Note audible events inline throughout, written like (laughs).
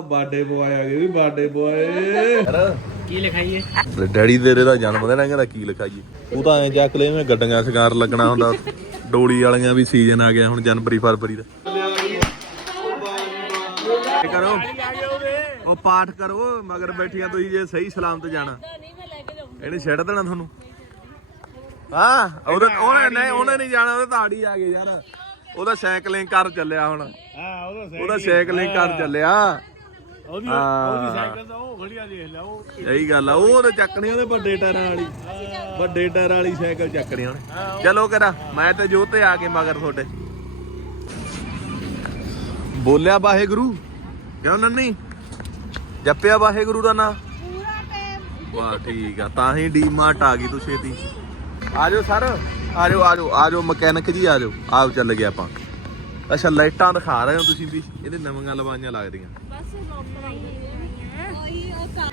Birthday boy ਆ ਗਏ ਵੀ ਬਰਥਡੇ ਬੁਆਏ ਕੀ ਲਿਖਾਈਏ? ਡੈਡੀ ਤੇਰੇ ਦਾ ਜਨਮ ਦਿਨ ਹੈ ਕਹਿੰਦਾ ਕੀ ਲਿਖਾਈਏ? ਤੂੰ ਤਾਂ ਐਂ ਚੱਕ ਲੈ ਮੈਂ ਗੱਡੀਆਂ ਸ਼ਿੰਗਾਰ ਲੱਗਣਾ ਹੁੰਦਾ। ਡੋਲੀ ਵਾਲੀਆਂ ਵੀ ਸੀਜ਼ਨ ਆ ਗਿਆ ਹੁਣ ਜਨਵਰੀ ਫਰਵਰੀ ਦਾ। ਕਰੋ। ਉਹ ਪਾਠ ਕਰੋ ਮਗਰ ਬੈਠੀਆਂ ਤੁਸੀਂ ਜੇ ਸਹੀ ਸਲਾਮਤ ਜਾਣਾ। ਇਹਨੇ ਛੱਡ ਦੇਣਾ ਤੁਹਾਨੂੰ। ਹਾਂ ਉਹਦਾ ਉਹਨੇ ਨਹੀਂ ਉਹਨੇ ਨਹੀਂ ਜਾਣਾ ਉਹਦੇ ਤਾੜੀ ਆ ਗਏ ਯਾਰ। ਉਹਦਾ ਸਾਈਕਲਿੰਗ ਕਰ ਚੱਲਿਆ ਹੁਣ। ਹਾਂ ਉਹਦਾ ਉਹਦਾ ਸਾਈਕਲਿੰਗ ਕਰ ਚੱਲਿਆ। ਉਹਦੀ ਹਾਂ। ਉਹਦੀ ਸਾਈਕਲ ਤਾਂ ਉਹ ਖੜੀਆ ਦੇਖ ਲਾ ਉਹ ਸਹੀ ਗੱਲ ਆ ਉਹ ਤੇ ਚੱਕਣੀ ਉਹਦੇ ਵੱਡੇ ਟਾਇਰਾਂ ਵਾਲੀ। ਵੱਡੇ ਟਾਇਰਾਂ ਵਾਲੀ ਸਾਈਕਲ ਚੱਕਣੀ ਉਹਨੇ। ਚਲੋ ਕਰਾ ਮੈਂ ਤੇ ਜੋ ਤੇ ਆ ਕੇ ਮਗਰ ਤੁਹਾਡੇ। ਬੋਲਿਆ ਵਾਹਿਗੁਰੂ ਕਿਉਂ ਨੰਨੀ? ਜੱਪਿਆ ਵਾਹਿਗੁਰੂ ਦਾ ਨਾਂ? ਵਾਹ ਠੀਕ ਆ ਤਾਂ ਹੀ ਡੀਮਾਰਟ ਆ ਗਈ ਤੂੰ ਛੇਤੀ। ਆਜੋ ਸਰ ਆਜੋ ਆਜੋ ਆਜੋ ਮਕੈਨਿਕ ਜੀ ਆਜੋ। ਆਪ ਚੱਲ ਗਏ ਆਪਾਂ। ਅੱਛਾ ਲਾਈਟਾਂ ਦਿਖਾ ਰਹੇ ਹੋ ਤੁਸੀਂ ਵੀ ਇਹਦੇ ਨਵੀਆਂ ਲਵਾਈਆਂ ਲੱਗਦੀਆਂ।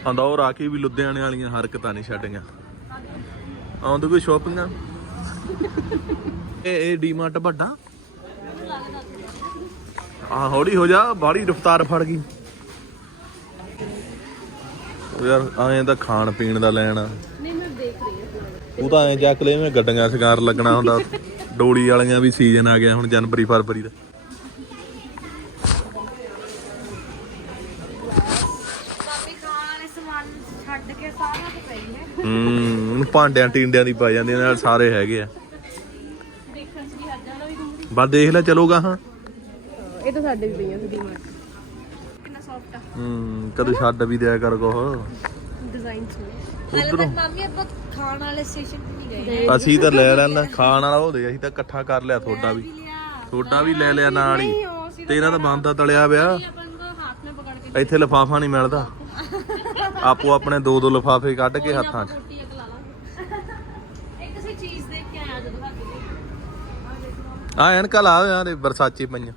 ਅੰਦੌਰ ਆ ਕੇ ਵੀ ਲੁਧਿਆਣੇ ਵਾਲੀਆਂ ਹਰਕਤਾਂ ਨਹੀਂ ਛੱਡੀਆਂ। ਆਉਂਦੇ ਕੋਈ ਸ਼ਾਪਿੰਗਾਂ ਇਹ ਇਹ ਡੀਮਾਰਟ ਵੱਡਾ? ਆ ਹੌਲੀ ਹੋ ਜਾ ਬਾੜੀ ਰਫਤਾਰ ਫੜ ਗਈ। ਯਾਰ ਐਂ ਤਾਂ ਖਾਣ ਪੀਣ ਦਾ ਲੈਣਾ ਨਹੀਂ ਮੈਂ ਦੇਖ ਰਹੀ ਹਾਂ ਤੂੰ ਤਾਂ ਐਂ ਚੱਕ ਲੈ, ਮੈਂ ਗੱਡੀਆਂ ਸ਼ਿਕਾਰ ਲੱਗਣਾ ਹੁੰਦਾ। ਡੋਲੀ ਵਾਲੀਆਂ ਵੀ ਸੀਜ਼ਨ ਆ ਗਿਆ ਹੁਣ, ਜਨਵਰੀ, ਫਰਵਰੀ ਦਾ ਕਾਫੀ ਖਾਣ ਵਾਲੇ ਸਮਾਨ ਛੱਡ ਕੇ ਸਾਰਾ ਤੇ ਪਈ ਹੈ। ਹੂੰ ਭਾਂਡਿਆਂ ਟਿੰਡਿਆਂ ਦੀ ਪਾ ਜਾਂਦੀ ਨਾਲ ਸਾਰੇ ਹੈਗੇ ਆ। ਦੇਖਣ ਚ ਵੀ ਹੱਦ ਜਾਣਾ ਵੀ ਦੂੰਗੀ ਬਸ ਦੇਖ ਲੈ ਚਲੋਗਾ ਹਾਂ? ਇਹ ਤਾਂ ਸਾਡੇ ਵੀ ਪਈਆਂ ਸੀ ਡੀਮਾਰਟ ਕਿੰਨਾ ਸੌਫਟ ਆ। ਹੂੰ ਕਦੇ ਛੱਡ ਵੀ ਦਿਆ ਕਰ ਕੋਹ ਡਿਜ਼ਾਈਨ ਚ ਉਧਰੋਂ। ਮਾਮੀ ਆਪਾਂ ਖਾਣ ਵਾਲੇ ਸਟੇਸ਼ਨ ਤੇ ਨਹੀਂ ਗਏ। ਅਸੀਂ ਤਾਂ ਲੈ ਲੈਣਾ ਖਾਣ ਵਾਲਾ ਉਹ ਦੇ ਅਸੀਂ ਤਾਂ ਇਕੱਠਾ ਕਰ ਲਿਆ ਤੁਹਾਡਾ ਵੀ। ਤੁਹਾਡਾ ਵੀ ਲੈ ਲਿਆ ਨਾਲ ਹੀ। ਉਹ ਸੀ ਤੇਰਾ ਤਾਂ ਬੰਦਾ ਤਲਿਆ ਪਿਆ। ਆਪਾਂ ਨੂੰ ਹੱਥ ਨਾਲ ਪਕੜ ਕੇ ਇੱਥੇ ਲਫਾਫਾ ਨਹੀਂ ਮਿਲਦਾ। ਆਪੋ ਆਪਣੇ ਦੋ ਦੋ ਲਫਾਫੇ ਕੱਢ ਕੇ ਹੱਥਾਂ 'ਚ। ਇੱਕ (laughs) ਸੀ ਚੀਜ਼ ਦੇਖ ਕੇ ਆਇਆ ਜਦੋਂ ਹੱਥ ਦੇ। ਆ ਐਨਕਾ ਲਾ ਯਾਰ ਬਰਸਾਚੇ ਪਈਆਂ।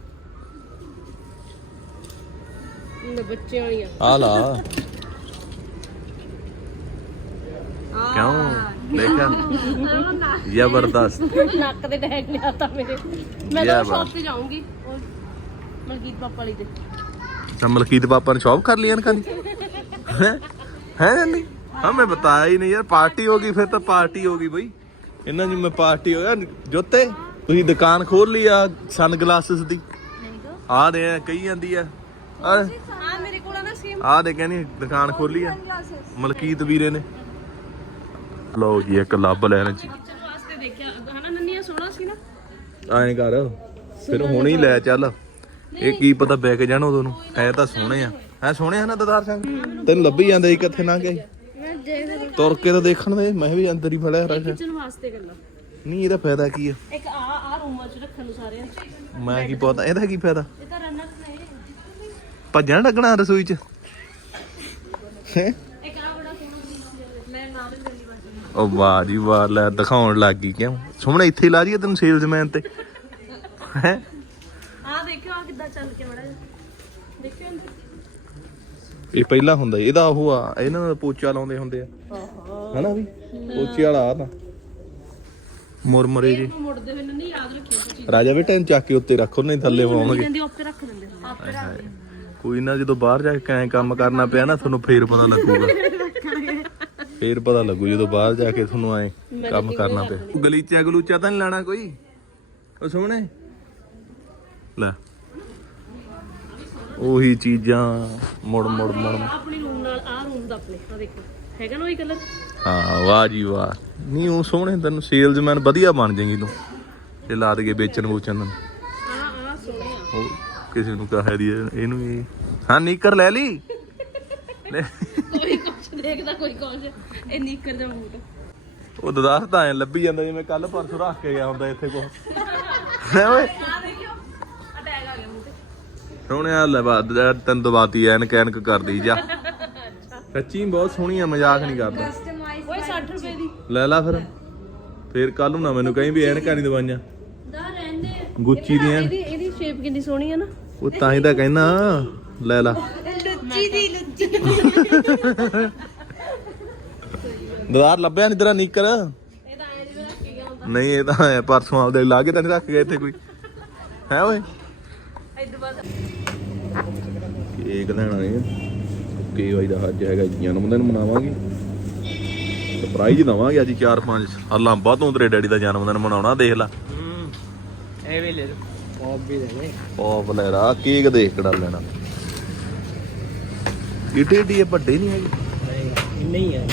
ਮੈਂ ਬੱਚੇ ਵਾਲੀਆਂ। ਆ ਲਾ। ਕਿਉਂ? ਦੇਖਿਆ? ਜ਼ਬਰਦਸਤ ਨੱਕ ਦੇ ਟੈਗ ਲਿਆ ਤਾਂ ਮੇਰੇ। ਮੈਂ ਤਾਂ। ਸ਼ਾਪ ਤੇ ਜਾਊਂਗੀ। ਮਲਕੀਤ ਪਾਪਾ ਵਾਲੀ ਤੇ। ਤਾਂ ਮਲਕੀਤ ਪਾਪਾ ਨੇ ਸ਼ੌਪ ਕਰ ਲਈ ਅਨਕਾ ਦੀ? ਹੈ ਹੈ ਨਹੀਂ ਹਮੇ ਬਤਾਇਆ ਹੀ ਨਹੀਂ ਯਾਰ ਪਾਰਟੀ ਹੋ ਗਈ ਫਿਰ ਤਾਂ ਪਾਰਟੀ ਹੋ ਗਈ ਬਈ। ਇਹਨਾਂ ਦੀ ਮੈਂ ਪਾਰਟੀ ਹੋ ਗਿਆ। ਜੋਤੇ ਤੁਸੀਂ ਦੁਕਾਨ ਖੋਲ ਲਈ ਆ ਸਨ ਗਲਾਸਸ ਦੀ। ਆ ਦੇ ਆ, ਕਹੀ ਜਾਂਦੀ ਆ। ਆ ਹਾਂ ਮੇਰੇ ਕੋਲ ਆ ਨਾ ਸੇਮ ਆ ਦੇ ਕਹਿੰਦੀ ਦੁਕਾਨ ਖੋਲੀ ਆ। ਮਲਕੀਤ ਵੀਰੇ ਨੇ। ਲਓ ਜੀ ਇੱਕ ਲੱਭ ਲੈਣ ਜੀ ਵਾਸਤੇ ਦੇਖਿਆ। ਹਨਾ ਨੰਨੀਆਂ ਸੋਹਣਾ ਸੀ ਨਾ। ਐਂ ਕਰ ਫਿਰ ਹੁਣੇ ਹੀ ਲੈ ਚੱਲ। ਇਹ ਕੀ ਪਤਾ ਵਿਕ ਜਾਣ ਉਦੋਂ ਨੂੰ। ਐ ਤਾਂ ਸੋਹਣੇ ਆ। ਐ ਸੋਹਣੇ ਆ ਨਾ ਦਦਾਰ ਸਿੰਘ? ਤੈਨੂੰ ਲੱਭੀ ਜਾਂਦਾ ਸੀ ਕਿੱਥੇ ਨਾ ਮੈਂ ਦੇਖ ਤੁਰ ਕੇ ਤਾਂ ਦੇਖਣ ਦੇ ਮੈਂ ਵੀ ਅੰਦਰ ਹੀ ਫੜਿਆ ਰੱਖ ਕਿਚਨ ਵਾਸਤੇ ਨਹੀਂ ਇਹਦਾ ਫਾਇਦਾ ਕੀ ਆ? ਇੱਕ ਆ ਆ ਰੂਮਾਂ 'ਚ ਰੱਖਣ ਨੂੰ ਸਾਰਿਆਂ 'ਚ ਮੈਂ ਕੀ ਪਤਾ ਇਹਦਾ ਕੀ ਫਾਇਦਾ? ਇਹ ਤਾਂ ਰਨਰ ਨੇ। ਭੱਜਣ ਲੱਗਣਾ ਰਸੋਈ 'ਚ? ਹੈਂ? ਇੱਕ ਆ ਬੜਾ ਸੋਹਣਾ ਮੈਂ ਹੀ ਉਹ ਵਾਹ ਜੀ ਵਾਹ ਲੈ ਦਿਖਾਉਣ ਲੱਗ ਗਈ ਕਿਉਂ? ਸੁਮਣੇ ਇੱਥੇ ਹੀ ਲਾ ਜੀਏ ਤੈਨੂੰ ਸੇਲਜ਼ਮੈਨ ਤੇ। ਹੈ? ਆ ਦੇਖਿਓ ਆ ਕਿੱਦਾਂ ਚੱਲ ਕੇ ਬੜਾ ਦੇਖਿਓ ਅੰਦਰ ਇਹ ਪਹਿਲਾਂ ਹੁੰਦਾ। ਇਹਦਾ ਉਹ ਆ ਇਹਨਾਂ ਦਾ ਪੋਚਾ ਲਾਉਂਦੇ ਹੁੰਦੇ ਆ। ਹਨਾ ਵੀ? ਪੋਚੇ ਵਾਲਾ ਆ ਤਾਂ। ਮੁਰਮਰੇ ਜੀ। ਨੂੰ ਮੁੜਦੇ ਹੋਏ ਨੰਨੀ ਯਾਦ ਰੱਖਿਓ ਤੁਸੀਂ ਰਾਜਾ ਬੇਟਾ ਇਹਨੂੰ ਚੱਕ ਕੇ ਉੱਤੇ ਰੱਖੋ ਨਹੀਂ ਥੱਲੇ ਪਾਉਣਗੇ ਕਹਿੰਦੀ ਉੱਤੇ ਰੱਖ ਦਿੰਦੇ ਹੁੰਦੇ ਆਪੇ ਰੱਖ ਕੋਈ ਨਾ ਜਦੋਂ ਬਾਹਰ ਜਾ ਕੇ ਐਂ ਕੰਮ ਕਰਨਾ ਪਿਆ ਨਾ ਤੁਹਾਨੂੰ ਫੇਰ ਪਤਾ ਲੱਗੂਗਾ। ਫੇਰ ਪਤਾ ਲੱਗੂ ਜਦੋਂ ਬਾਹਰ ਜਾ ਕੇ ਤੁਹਾਨੂੰ ਐਂ ਕੰਮ ਕਰਨਾ ਪਿਆ। ਗਲੀਚਾ ਗਲੂਚਾ ਤਾਂ ਨਹੀਂ ਲੈਣਾ ਕੋਈ? ਉਹ ਸੋਹਣੇ। ਲੈ। ਉਹੀ ਚੀਜ਼ਾਂ ਮੁੜ ਮੁੜ ਮੁੜ। ਆਪਣੀ ਰੂਮ ਨਾਲ ਆ ਰੂਮ ਦਾ ਆਪਣੇ ਆ ਦੇਖੋ। ਹੈਗਾ ਨਾ ਉਹੀ ਕਲਰ ਹਾਂ ਵਾਹ ਜੀ ਵਾਹ। ਨਹੀਂ ਉਹ ਸੋਹਣੇ ਤੈਨੂੰ ਸੇਲਜ਼ਮੈਨ ਵਧੀਆ ਬਣ ਜਾਏਗੀ ਤੂੰ। ਇਹ ਲਾ ਦਗੇ ਵੇਚਣ ਵੂਚਣ ਨੂੰ। ਆ ਆ ਸੋਹਣੇ ਆ। ਉਹ ਕਿਸੇ ਨੂੰ ਕਹੇ ਦੀ ਇਹਨੂੰ ਵੀ। ਹਾਂ ਨੀਕਰ ਲੈ ਲਈ। ਲੈ। ਕੋਈ ਕੁਛ ਦੇਖਦਾ ਕੋਈ ਕੁਛ। ਇਹ ਨੀਕਰ ਦਾ ਬੂਟ ਉਹ ਦਦਾਰ ਤਾਂ ਐ ਲੱਭੀ ਜਾਂਦਾ ਜਿਵੇਂ ਕੱਲ ਪਰਸੋਂ ਰੱਖ ਕੇ ਗਿਆ ਹੁੰਦਾ ਇੱਥੇ ਕੋ ਹੈ ਓਏ ਆ ਦੇਖਿਓ ਆ ਟੈਗ ਆ ਗਿਆ ਮੂੰਹ ਤੇ ਸੋਹਣਿਆ ਲੈ ਬਾਦ ਤੈਨੂੰ ਦਵਾਤੀ ਐਨ ਕੈਨਕ ਕਰਦੀ ਜਾ। ਸੱਚੀ ਬਹੁਤ ਸੋਹਣੀ ਆ ਮਜ਼ਾਕ ਨਹੀਂ ਕਰਦਾ। ਓਏ 60 ਰੁਪਏ ਦੀ। ਲੈ ਲਾ ਫਿਰ। ਫੇਰ ਕੱਲ ਨੂੰ ਨਾ ਮੈਨੂੰ ਕਹੀਂ ਵੀ ਐਨਕਾਂ ਨਹੀਂ ਦਵਾਈਆਂ। ਦਾ ਰਹਿੰਦੇ ਗੁੱਚੀ ਦੀਆਂ। ਇਹਦੀ ਇਹਦੀ ਸ਼ੇਪ ਕਿੰਨੀ ਸੋਹਣੀ ਆ ਨਾ। ਉਹ ਤਾਂ ਹੀ ਤਾਂ ਕਹਿਣਾ। ਲੈ ਲਾ। ਲੁੱਚੀ ਦੀ ਲੁੱਚੀ ਦਦਾਰ ਲੱਭਿਆ ਨਹੀਂ ਤੇਰਾ ਨੀਕਰ? ਇਹ ਤਾਂ ਐ ਜਿਵੇਂ ਰੱਖ ਕੇ ਗਿਆ ਹੁੰਦਾ। ਨਹੀਂ ਇਹ ਤਾਂ ਐਂ ਪਰਸੋਂ ਆਪਦੇ ਲਾ ਕੇ ਤਾਂ ਨਹੀਂ ਰੱਖ ਗਿਆ ਇੱਥੇ ਕੋਈ। ਹੈ ਓਏ। ਕੇਕ ਲੈਣਾ ਹੈ ਕੇ ਵਾਈ ਦਾ ਅੱਜ ਹੈਗਾ ਜਨਮ ਦਿਨ ਮਨਾਵਾਂਗੇ। ਸਰਪ੍ਰਾਈਜ਼ ਦਵਾਂਗੇ ਅੱਜ 4-5 ਆ ਲਾਂਬਾ ਤੋਂ ਤੇਰੇ ਡੈਡੀ ਦਾ ਜਨਮ ਦਿਨ ਮਨਾਉਣਾ ਦੇਖ ਲੈ। ਹੂੰ ਇਹ ਵੀ ਲੈ ਲਓ। ਪੌਪ ਵੀ ਲੈ ਲੈ ਉਹ ਬਲੇਰਾ ਕੇਕ ਦੇਖ ਕਿਹੜਾ ਲੈਣਾ। ਇਟੇ ਡੀ ਵੱਡੇ ਨਹੀਂ ਹੈਗੇ। ਇੰਨੇ ਹੀ ਹੈ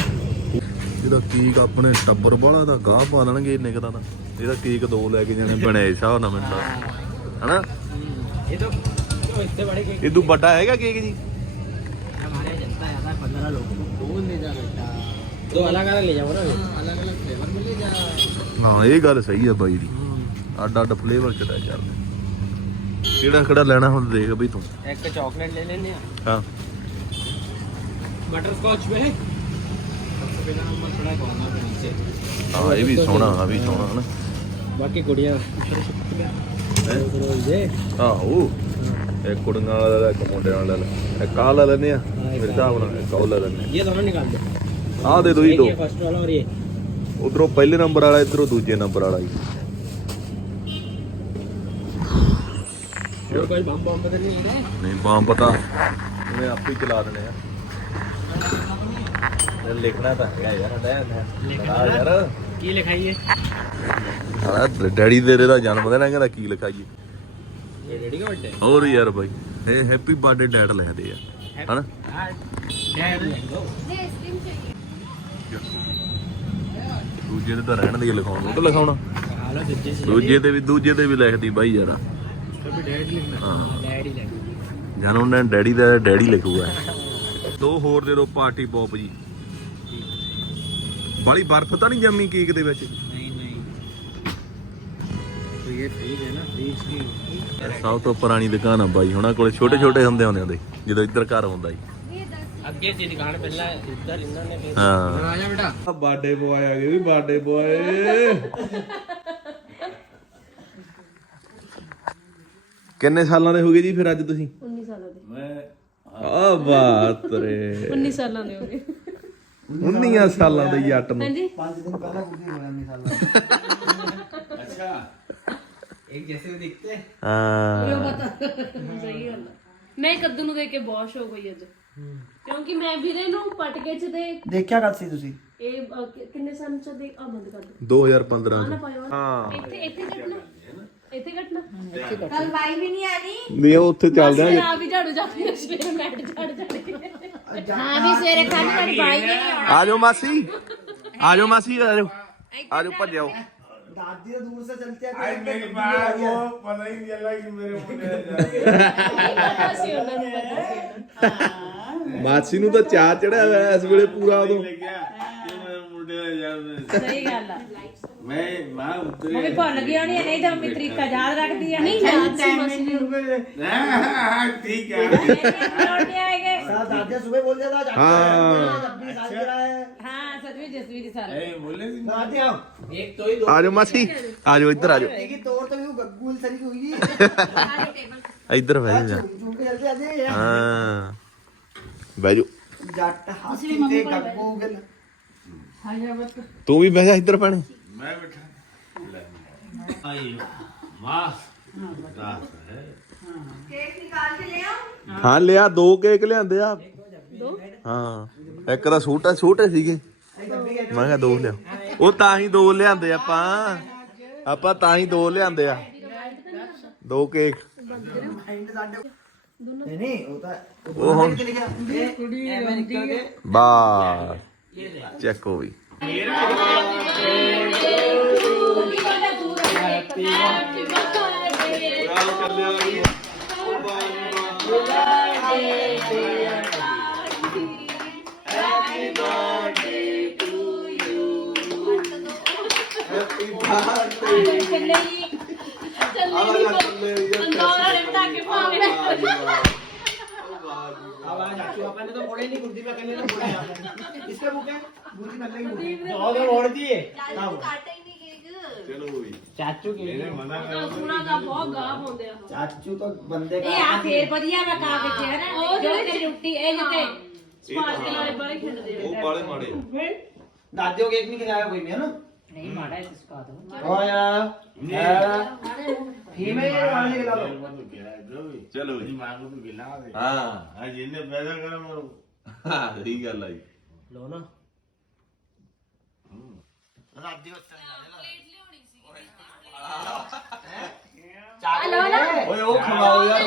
ਇਹਦਾ ਕੇਕ ਆਪਣੇ ਟੱਬਰ ਵਾਲਾ ਦਾ ਗਾਹ ਪਾ ਲੈਣਗੇ ਇੰਨੇ ਕਦਾ ਦਾ ਇਹਦਾ ਕੇਕ ਦੋ ਲੈ ਕੇ ਜਾਣੇ ਬਣੇ ਮੈਨੂੰ ਹਨਾ? जो इतने बड़े केक ਇਹ ਤੋਂ ਵੱਡਾ ਹੈਗਾ ਕੇਕ ਜੀ हमारे यहाँ जनता है यार पंद्रह लोग दो ले जा बेटा दो अलग अलग ले जाओ ना अलग अलग फ्लेवर में ले जा ਹਾਂ ਇਹ ਗੱਲ ਸਹੀ ਆ ਬਾਈ ਦੀ ਅੱਡ ਅੱਡ ਫਲੇਵਰ ਕਿਹੜਾ ਚੱਲਦਾ ਕਿਹੜਾ ਕਿਹੜਾ ਲੈਣਾ ਹੁਣ ਦੇਖ ਬਈ ਤੂੰ एक चॉकलेट ले लेने ਹਾਂ बटर स्कॉच में सबसे पहला नंबर थोड़ा कॉर्नर पे नीचे ਹਾਂ ਇਹ ਵੀ ਸੋਹਣਾ ਆ ਵੀ ਸੋਹਣਾ ਹਨਾ बाकी गुड़िया ये ਆਹੋ ਇੱਕ ਕੁੜੀਆਂ ਵਾਲਾ ਲੈ ਲੈ ਇੱਕ ਮੁੰਡਿਆਂ ਵਾਲਾ ਲੈ ਲੈ ਇੱਕ ਆਹ ਲੈ ਲੈਨੇ ਆ ਮੇਰੇ ਹਿਸਾਬ ਨਾਲ ਇੱਕ ਉਹ ਲੈ ਲੈਨੇ ये दोनों निकाल दो ਆਹ ਦੇ ਦੋ ਜੀ एक ਦੋ ये फर्स्ट वाला और ये ਉਧਰੋਂ ਪਹਿਲੇ ਨੰਬਰ ਵਾਲਾ ਇਧਰੋਂ ਦੂਜੇ ਨੰਬਰ ਵਾਲਾ ਜੀ और कोई बम बम बदल नहीं है ਨਹੀਂ ਬਾਮ ਪਤਾ ਉਹਨੇ ਆਪੇ ਹੀ ਚਲਾ ਦੇਣੇ ਆ ਇਹ ਲਿਖਣਾ ਤਾਂ ਹੈਗਾ ਯਾਰ ਲਿਖਣਾ ਯਾਰ की लिखाइए ਸਾਲਾ ਡੈਡੀ ਤੇਰੇ ਦਾ ਜਨਮ ਦਿਨ ਹੈ ਕਹਿੰਦਾ ਕੀ ਲਿਖਾਈਏ ਹੋਰ ਯਾਰ ਬਾਈ ਇਹ ਹੈਪੀ ਬਰਥਡੇ ਡੈਡ ਲਿਖਦੇ ਆ। ਹਨਾ? ਦੂਜੇ ਤੇ ਤਾਂ ਰਹਿਣ ਦੇ ਲਿਖਾਉਣ ਨੂੰ ਤਾਂ ਲਿਖਾਉਣਾ। ਦੂਜੇ ਤੇ ਵੀ ਦੂਜੇ ਤੇ ਵੀ ਲਿਖਦੀ ਬਾਈ ਯਾਰ। ਡੈਡ ਲਿਖਣਾ। ਡੈਡੀ ਦਾ ਡੈਡੀ ਲਿਖੂਗਾ। ਦੋ ਹੋਰ ਦੇ ਦੋ ਪਾਰਟੀ ਪੌਪ ਜੀ। ਬਾਲੀ ਬਰਫ਼ ਤਾਂ ਨਹੀਂ ਜੰਮੀ ਕੇਕ ਦੇ ਵਿੱਚ? ਵੀ ਇਹ ਫ੍ਰੀ ਸਭ ਤੋਂ ਪੁਰਾਣੀ ਦੁਕਾਨ ਆ ਬਾਈ ਹੁਣਾਂ ਕੋਲੇ ਛੋਟੇ ਛੋਟੇ ਹੁੰਦੇ ਹੁੰਦੇ ਉਹਦੇ ਜਦੋਂ ਇੱਧਰ ਘਰ ਹੁੰਦਾ ਜੀ ਅੱਗੇ ਸੀ ਦੁਕਾਨ ਪਹਿਲਾਂ ਇੱਧਰ ਇਹਨਾਂ ਨੇ ਹਾਂ। ਆ ਜਾ ਬੇਟਾ। ਬਾਡੇ ਬੁਆਏ ਆ ਗਏ ਵੀ ਬਾਡੇ ਬੁਆਏ ਕਿੰਨੇ ਸਾਲਾਂ ਦੇ ਹੋ ਗਏ ਜੀ ਫਿਰ ਅੱਜ ਤੁਸੀਂ? 19 ਸਾਲਾਂ ਦੇ। ਮੈਂ ਆ 19 ਸਾਲਾਂ ਦੇ ਹੋ ਗਏ। 19 ਸਾਲਾਂ ਦੇ ਜੱਟ ਨੂੰ। ਹਾਂਜੀ। 5 ਦਿਨ (laughs) एक जैसे वो दिखते हैं ਹਾਂ ਸਹੀ ਗੱਲ ਆ ਮੈਂ ਕੱਦੂ ਨੂੰ ਦੇਖ ਕੇ ਬਹੁਤ ਸ਼ੌਕ ਹੋਈ ਅੱਜ ਕਿਉਂਕਿ ਮੈਂ ਵੀਰੇ ਨੂੰ ਪਟਕੇ ਚ ਦੇ ਦੇਖਿਆ ਕਦ ਸੀ ਤੁਸੀਂ ਇਹ ਅਹ, ਕਿ- ਕਿੰਨੇ ਸਾਲ ਚ ਦੇ ਆ ਬੰਦ ਕਰ ਦੋ 2015 ਆ ਨਾ ਚ ਪਾਇਓ ਹਾਂ ਇੱਥੇ ਇੱਥੇ ਕੱਟਣਾ ਇੱਥੇ ਕੱਟਣਾ ਨਹੀਂ ਉਹ ਉੱਥੇ ਚੱਲਦੇ ਅਸੀਂ ਆ ਆ ਵੀ ਝਾੜੂ ਜਾਂਦੀ ਆ ਸਵੇਰੇ ਮੈਟ ਝਾੜ ਝਾੜ ਕੇ ਹਾਂ ਵੀ ਸਵੇਰੇ ਖਾਣੀ ਤੁਹਾਡੀ ਬਾਈ ਨੇ ਨਹੀਂ ਆਉਣਾ ਆ ਜਾਓ ਮਾਸੀ ਆ ਜਾਓ ਮਾਸੀ ਆ ਜਾਓ ਆ ਜਾਓ ਭੱਜਿਓ दादी तो दूर से चलते हैं हाँ, मेरे पास वो पता ही नहीं चला कि मेरे मुंडे ਪਤਾ ਸੀ ਉਹਨਾਂ ਨੂੰ ਪਤਾ ਸੀ ਉਹਨਾਂ ਨੂੰ। ਮਾਸੀ ਨੂੰ ਤਾਂ ਚਾਹ ਚੜਿਆ ਹੋਇਆ ਇਸ ਵੇਲੇ ਪੂਰਾ ਉਦੋਂ गया कि मेरे मुंडे यार ਸਹੀ ਗੱਲ ਆ मैं मैं उतरे ਮੰਮੀ ਭੁੱਲ ਗਈ ਹੋਣੀ ਹੈ, ਨਹੀਂ ਤਾਂ ਮੰਮੀ ਤਰੀਕਾ ਯਾਦ ਰੱਖਦੀ ਆ ਨਹੀਂ ਯਾਦ ਸੀ ਮਾਸੀ ਨੂੰ ठीक है ਲੋਟੇ ਆਏਗੇ साथ दादी सुबह बोल दिया था जाते हाँ। हैं, जब भी साथ गिरा है ਹਾਂ ਸੱਚੀ ਜਸਵੀ ਦੀ ਸਾਲ बोले दादी आओ एक तो ही दो ਆ ਜਾਓ ਮਾਸੀ ਆ ਜਾਓ ਇੱਧਰ ਆ ਜਾਓ देखी तोड़ तो भी गग्गू सरी की हुई ਇੱਧਰ ਬਹਿ ਜਾ झूम के चलते आते हैं ਹਾਂ ਬਹਿ ਜਾਓ जट हाथी ते गग्गू गल ਤੂੰ ਵੀ ਬਹਿ ਜਾ ਇੱਧਰ ਪੈਣੇ मैं बैठा आई वाह रात है ਹਾਂ ਲਿਆ ਦੋ ਕੇਕ ਲਿਆਂਦੇ ਆ ਦੋ ਹਾਂ ਇੱਕ ਤਾਂ ਛੋਟਾ ਛੋਟੇ ਸੀਗੇ ਮੈਂ ਕਿਹਾ ਦੋ ਲਿਆ। ਉਹ ਤਾਂ ਹੀ ਦੋ ਲਿਆਂਦੇ ਆਪਾਂ। ਆਪਾਂ ਤਾਂ ਹੀ ਦੋ ਲਿਆਂਦੇ ਆ। ਦੋ ਕੇਕ। ਨਹੀਂ ਨਹੀਂ ਉਹ ਤਾਂ ਉਹ ਹੁਣ ਬਾ ਚੈੱਕ ਹੋ। ਵੀ Happy birthday to you. Check ਹੋ ਵੀ ਅੰਦੋਰਾ ਨੇ ਬਣਾ ਕੇ ਪਾਵੇ आवाज आती है अपन ने तो फोड़े नहीं बुद्धि पे करने ने फोड़ा है इसके मुंह पे बुद्धि में लगी बुद्धि दो तो मोड़ दिए चाचू के ਸੁਣਾ ਦਾ ਬਹੁਤ ਗਾਹ ਹੁੰਦੇ ਆ चाचू तो बंदे ਇਹ ਆ ਫੇਰ ਵਧੀਆ ਵਾ ਕਾ ਵਿੱਚ ਹੈ ਨਾ ਉਹ ਜੋ ਜਿਹੜੇ ਤੇ ਰੋਟੀ ਇਹ ਜਿੱਤੇ ਸਮਾਜ ਦੇ ਨਾਲੇ ਬੜੇ ਖੇਡਦੇ ਆ ਉਹ ਬਾਲੇ ਮਾੜੇ दादियों के एक नहीं खिलाया कोई भी है ना नहीं माड़ा है किसका तो ओया फीमेल वाली ला लो चलो जी मांगो तो गिला दे हां आज इन्ने पैसा करो हां सही गल है लो ना रात दिवस चल लो ना ओए ओ खवाओ यार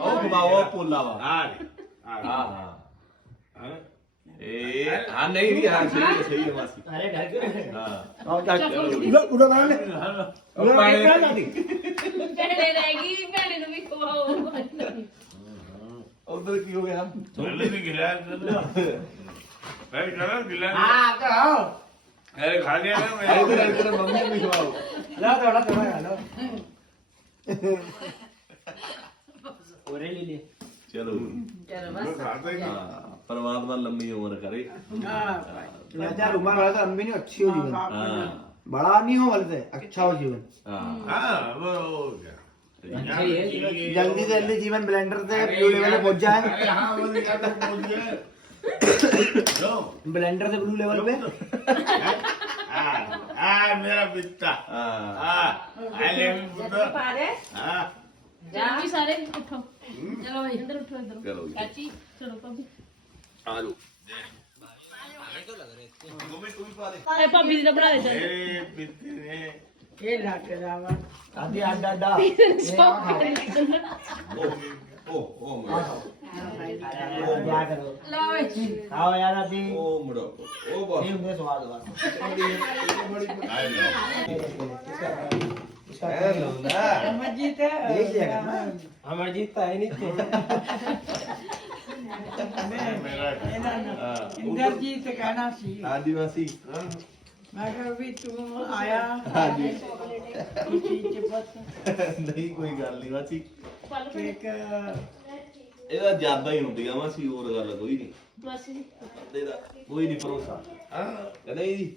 ओ खवाओ पुलावा हां हां हां ए हाँ नहीं भी हाँ सही है सही है मासी अरे डर क्यों हाँ अब जा उधर उधर ना ले उधर ना जाती पहले रहेगी पहले तुम ही को उधर क्यों गया हम पहले भी गिलास ना भाई चलो गिलास हाँ तो अरे खा लिया ना मैं इधर इधर मम्मी को खिलाओ ला थोड़ा थोड़ा लो ओरे ले ले ਚਲੋ मैं खाता ही नहीं ਹਾਂ ਪਰਮਾਤਮਾ ਲੰਮੀ ਉਮਰ ਕਰੇ राजा रुमाल वाला तो हम भी नहीं अच्छी हो जीवन ਹਾਂ बड़ा नहीं हो बोलते अच्छा हो जीवन ਹਾਂ हाँ वो हो गया जल्दी से जल्दी जीवन ब्लेंडर से ब्लू लेवल पे पहुंच जाए अरे हाँ वो निकाल के पहुंच गए लो ब्लेंडर से ब्लू लेवल पे हाँ हाँ मेरा पिता ਹਾਂ हाँ आई लव यू पुत्र ਪਾ ਜਾ ਵੀ ਸਾਰੇ। ਉੱਠੋ। ਚਲੋ ਬਈ ਇੱਧਰ ਉੱਠੋ ਇੱਧਰ ਚਲੋ ਜੀ। ਚਾਚੀ ਚਲੋ ਭਾਬੀ। ਆ ਜਾਓ। ਇਹ ਭਾਬੀ ਦੀ ਤਾਂ ਬਣਾ ਦੇ ਚੱਲ ਤੇਰੇ ਪਿੱਤੇ ਨੇ। ਇਹ ਲੱਗ ਜਾਵਾ ਆਦੀ ਆਡਾ ਆਡਾ। ਓ ਓ ਮੜੋ ਯਾਦ ਕਰੋ ਲਓ ਬਈ ਆਓ ਯਾਰ ਆਦੀ। ਓ ਮੜੋ ਓ ਬਸ। ਇਹ ਹੁੰਦੇ ਸਵਾਦ ਬਸ। ਆ ਲਓ ਤਾਂ ਹੈ ਨਹੀਂ ਤੇ मेरा ਇੰਦਰਜੀਤ ਕਹਿਣਾ ਸੀ। ਆਦੀਵਾਸੀ। ਮੈਂ ਕਿਹਾ ਵੀ ਤੂੰ ਆਇਆ। ਹਾਂਜੀ। ਖੁਸ਼ੀ ਚ ਬਸ ਨਹੀਂ ਕੋਈ ਗੱਲ ਨਹੀਂ ਮਾਸੀ। ਇਹਦਾ ਜ਼ਿਆਦਾ ਹੀ ਹੁੰਦੀ ਆ ਮਾਸੀ ਹੋਰ ਗੱਲ ਕੋਈ ਨਹੀਂ। ਬਸ ਜੀ ਇਹਦਾ ਕੋਈ ਨਹੀਂ ਭਰੋਸਾ। ਹਾਂ। ਜੀ।